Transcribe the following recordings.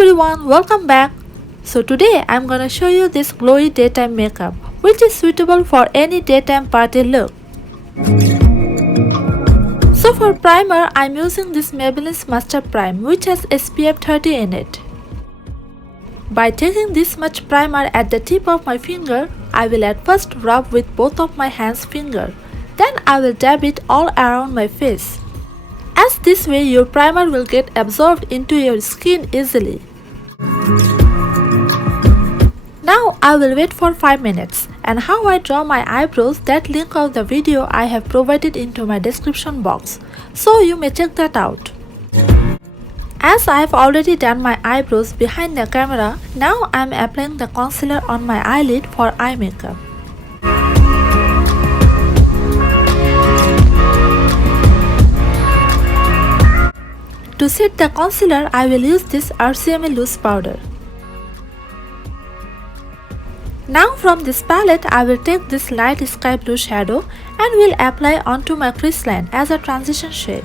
everyone, welcome back. So today I'm gonna show you this glowy daytime makeup which is suitable for any daytime party look. So for primer I'm using this Maybelline's Mustard Prime which has SPF 30 in it. By taking this much primer at the tip of my finger, I will at first rub with both of my hands finger. Then I will dab it all around my face. As this way your primer will get absorbed into your skin easily. Now I will wait for 5 minutes, and how I draw my eyebrows, that link of the video I have provided into my description box, so you may check that out. As I have already done my eyebrows behind the camera, now I am applying the concealer on my eyelid for eye makeup. To set the concealer, I will use this RCMA loose powder. Now from this palette, I will take this light sky blue shadow and will apply onto my crease line as a transition shade.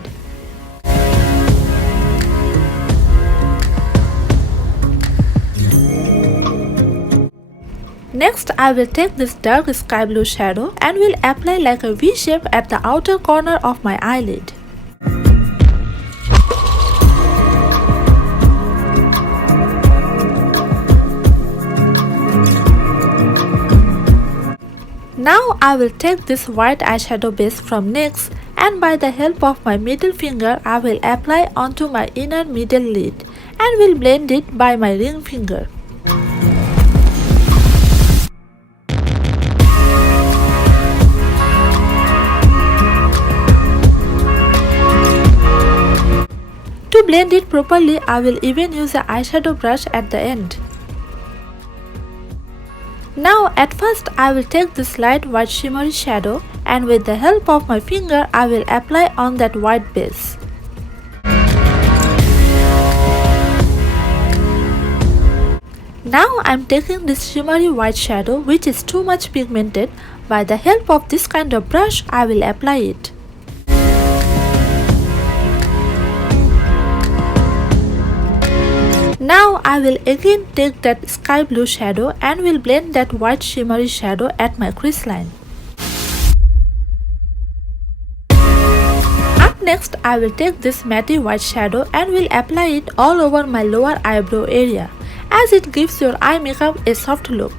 Next, I will take this dark sky blue shadow and will apply like a V shape at the outer corner of my eyelid. Now I will take this white eyeshadow base from NYX and by the help of my middle finger I will apply onto my inner middle lid and will blend it by my ring finger. To blend it properly, I will even use a eyeshadow brush at the end. Now at first I will take this light white shimmery shadow and with the help of my finger I will apply on that white base. Now I am taking this shimmery white shadow which is too much pigmented. By the help of this kind of brush I will apply it. Now I will again take that sky blue shadow and will blend that white shimmery shadow at my crease line. Up next I will take this matte white shadow and will apply it all over my lower eyebrow area as it gives your eye makeup a soft look.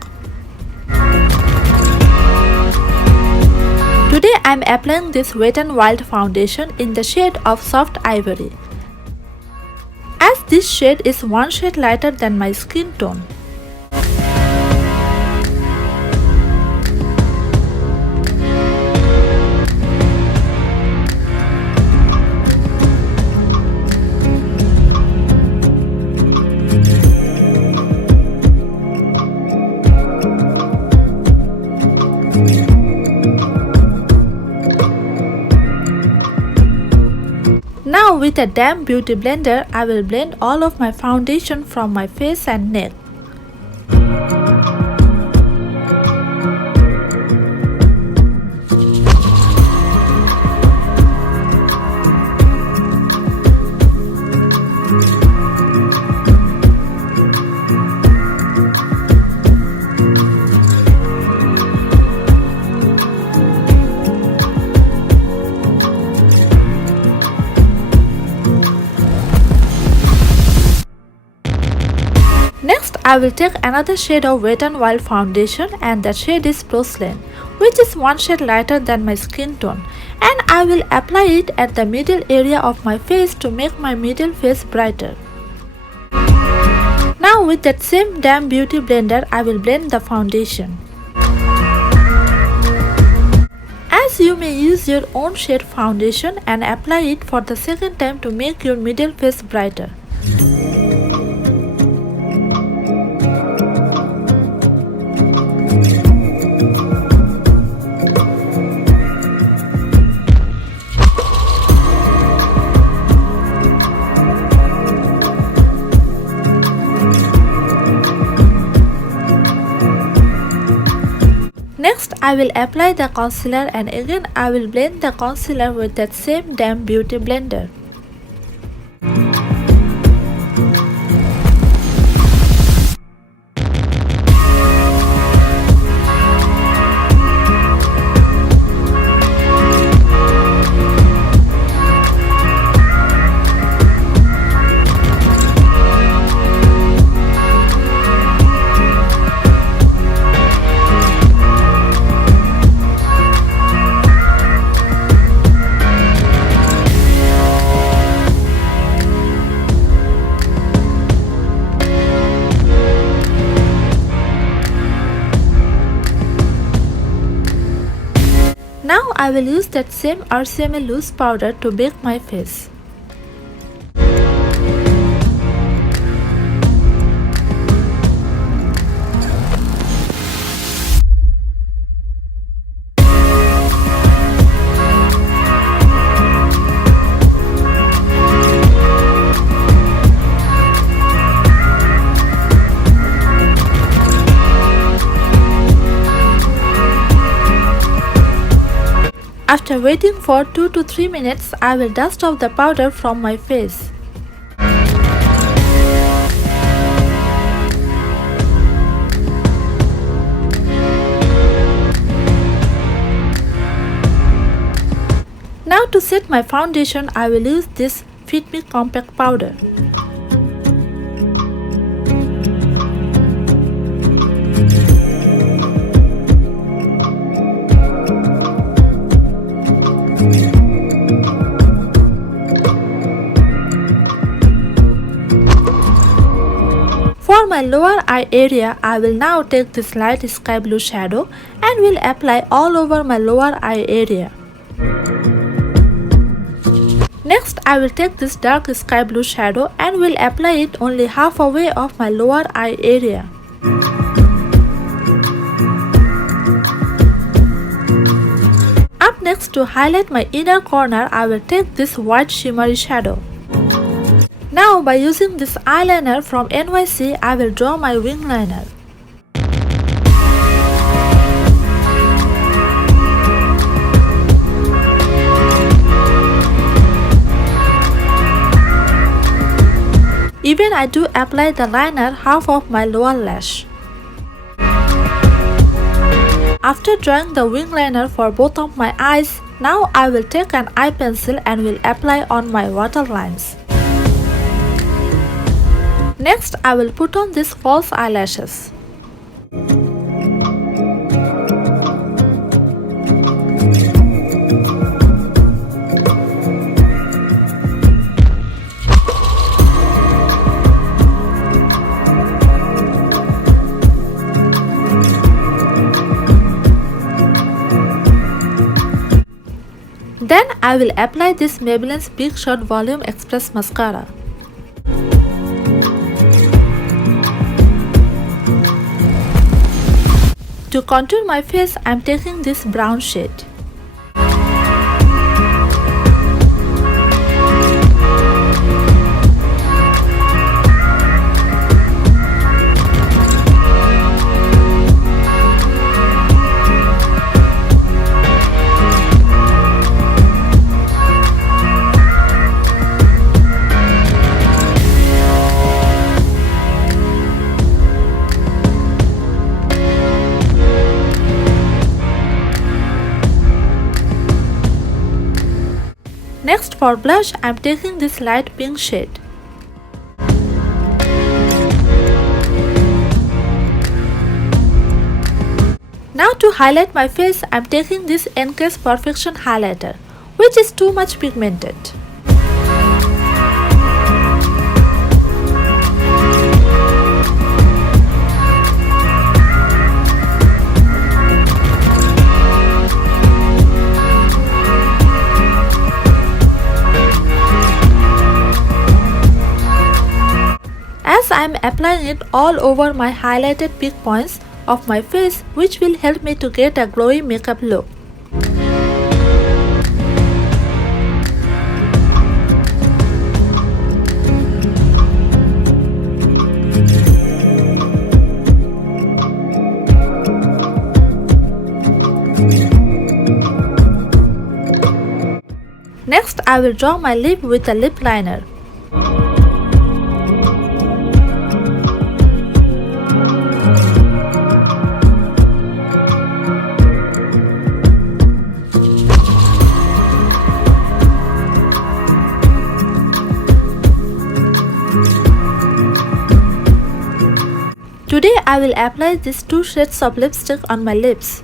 Today I am applying this Wet n Wild foundation in the shade of Soft Ivory. As this shade is one shade lighter than my skin tone. Now with a damp beauty blender, I will blend all of my foundation from my face and neck. Next, I will take another shade of Wet n Wild foundation and that shade is Porcelain, which is one shade lighter than my skin tone, and I will apply it at the middle area of my face to make my middle face brighter. Now with that same damp beauty blender, I will blend the foundation. As you may use your own shade foundation and apply it for the second time to make your middle face brighter. Next, I will apply the concealer and again I will blend the concealer with that same damp beauty blender. Now I will use that same RCMA loose powder to bake my face. After waiting for 2 to 3 minutes, I will dust off the powder from my face. Now to set my foundation, I will use this Fit Me Compact powder. For my lower eye area, I will now take this light sky blue shadow and will apply all over my lower eye area. Next, I will take this dark sky blue shadow and will apply it only halfway of my lower eye area. Up next, to highlight my inner corner, I will take this white shimmery shadow. Now by using this eyeliner from NYC, I will draw my wing liner. Even I do apply the liner half of my lower lash. After drawing the wing liner for both of my eyes, now I will take an eye pencil and will apply on my waterlines. Next, I will put on these false eyelashes. Then I will apply this Maybelline's Big Shot Volume Express Mascara. To contour my face, I am taking this brown shade. Next, for blush, I am taking this light pink shade. Now to highlight my face, I am taking this NK's Perfection highlighter, which is too much pigmented. As I am applying it all over my highlighted peak points of my face, which will help me to get a glowy makeup look. Next, I will draw my lip with a lip liner. Today I will apply these two shades of lipstick on my lips.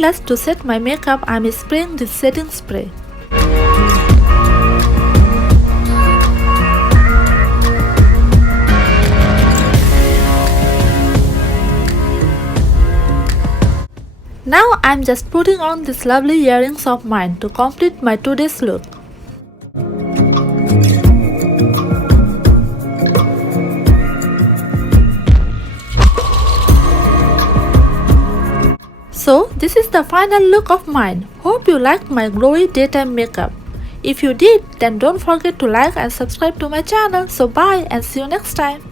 last, to set my makeup, I am spraying this setting spray. Now I'm just putting on these lovely earrings of mine to complete my today's look. So this is the final look of mine. Hope you liked my glowy daytime makeup. If you did, then don't forget to like and subscribe to my channel. So bye and see you next time.